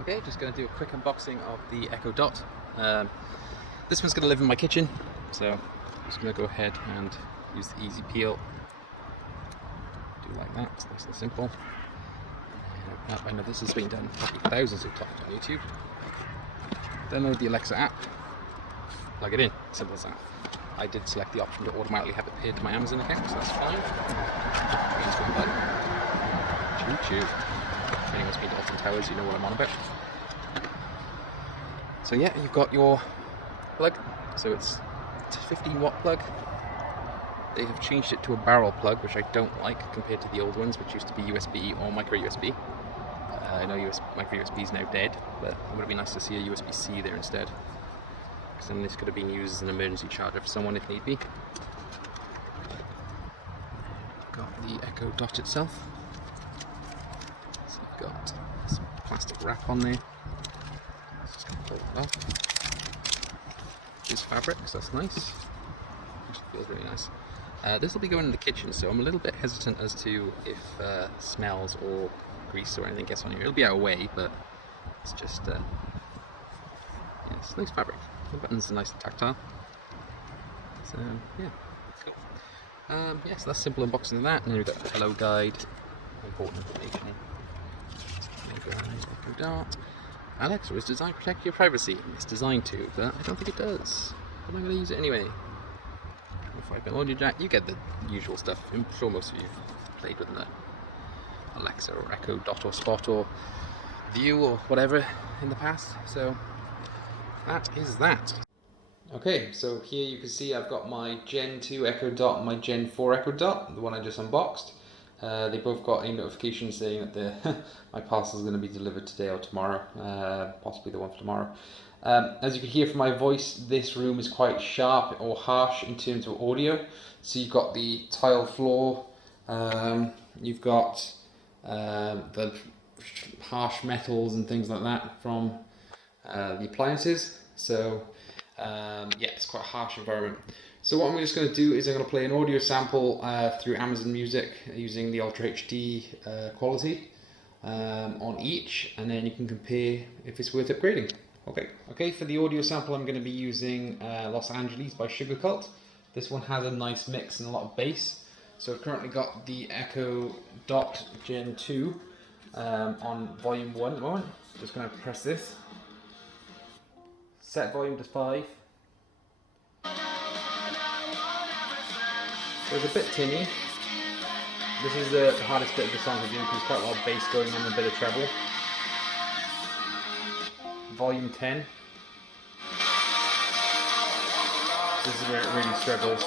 Okay, just going to do a quick unboxing of the Echo Dot. This one's going to live in my kitchen, so I'm just going to go ahead and use the easy peel. Do like that, it's nice and simple. I know this has been done probably thousands of times on YouTube. Download the Alexa app, plug it in, simple as that. I did select the option to automatically have it paired to my Amazon account, so that's fine. Choo choo. If anyone's been to Alton Towers, you know what I'm on about. So yeah, you've got your plug. So it's a 15 watt plug. They have changed it to a barrel plug, which I don't like compared to the old ones, which used to be USB or micro USB. I know micro USB is now dead, but it would have been nice to see a USB-C there instead. Because then this could have been used as an emergency charger for someone if need be. Got the Echo Dot itself. So you've got some plastic wrap on there. Just going to pull it off. It's fabric, so that's nice. Actually feels really nice. This will be going in the kitchen, so I'm a little bit hesitant as to if smells or grease or anything gets on here. It'll be out of the way, but it's just yeah, it's nice fabric. The buttons are nice and tactile. So yeah, cool. Yeah, so that's simple unboxing of that. And then we've got the hello guide, important information. Echo Dot. Alexa is designed to protect your privacy. It's designed to, but I don't think it does. But I'm going to use it anyway. 5-pin audio jack. You get the usual stuff. I'm sure most of you have played with the Alexa or Echo Dot or Spot or View or whatever in the past. So that is that. Okay, so here you can see I've got my Gen 2 Echo Dot and my Gen 4 Echo Dot, the one I just unboxed. They both got a notification saying that my parcel is going to be delivered today or tomorrow, possibly the one for tomorrow. As you can hear from my voice, this room is quite sharp or harsh in terms of audio. So you've got the tile floor, you've got the harsh metals and things like that from the appliances. So yeah, it's quite a harsh environment. So what I'm just going to do is I'm going to play an audio sample through Amazon Music using the Ultra HD quality on each, and then you can compare if it's worth upgrading. Okay, for the audio sample I'm going to be using Los Angeles by Sugar Cult. This one has a nice mix and a lot of bass. So I've currently got the Echo Dot Gen 2 on volume 1 at the moment. Just going to press this. Set volume to 5. So it's a bit tinny. This is the hardest bit of the song to do because there's quite a lot of bass going on and a bit of treble. Volume 10. This is where it really struggles.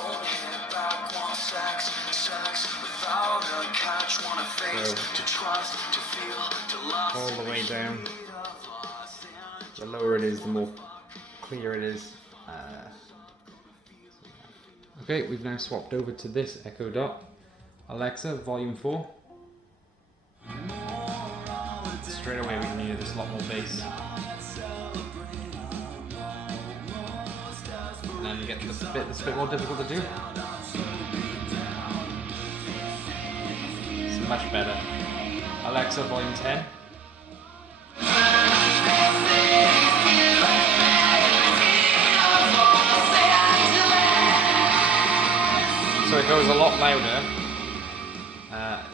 So, all the way down. The lower it is, the more clear it is. Okay, we've now swapped over to this Echo Dot. Alexa, volume 4. Straight away we can hear there's a lot more bass. And then you get this bit that's a bit more difficult to do. It's much better. Alexa, volume 10. So it goes a lot louder.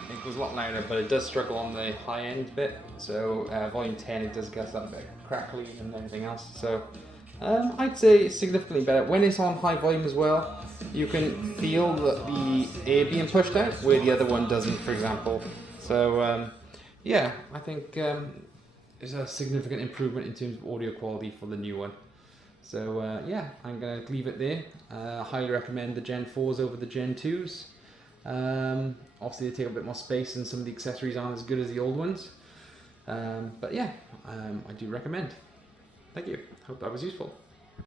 It goes a lot louder, but it does struggle on the high end bit. So volume 10, it does get that bit crackly and everything else. So I'd say it's significantly better. When it's on high volume as well, you can feel the air being pushed out, where the other one doesn't, for example. So yeah, I think it's a significant improvement in terms of audio quality for the new one. So yeah, I'm going to leave it there. Highly recommend the Gen 4s over the Gen 2s. Obviously they take a bit more space and some of the accessories aren't as good as the old ones. But yeah, I do recommend. Thank you. Hope that was useful.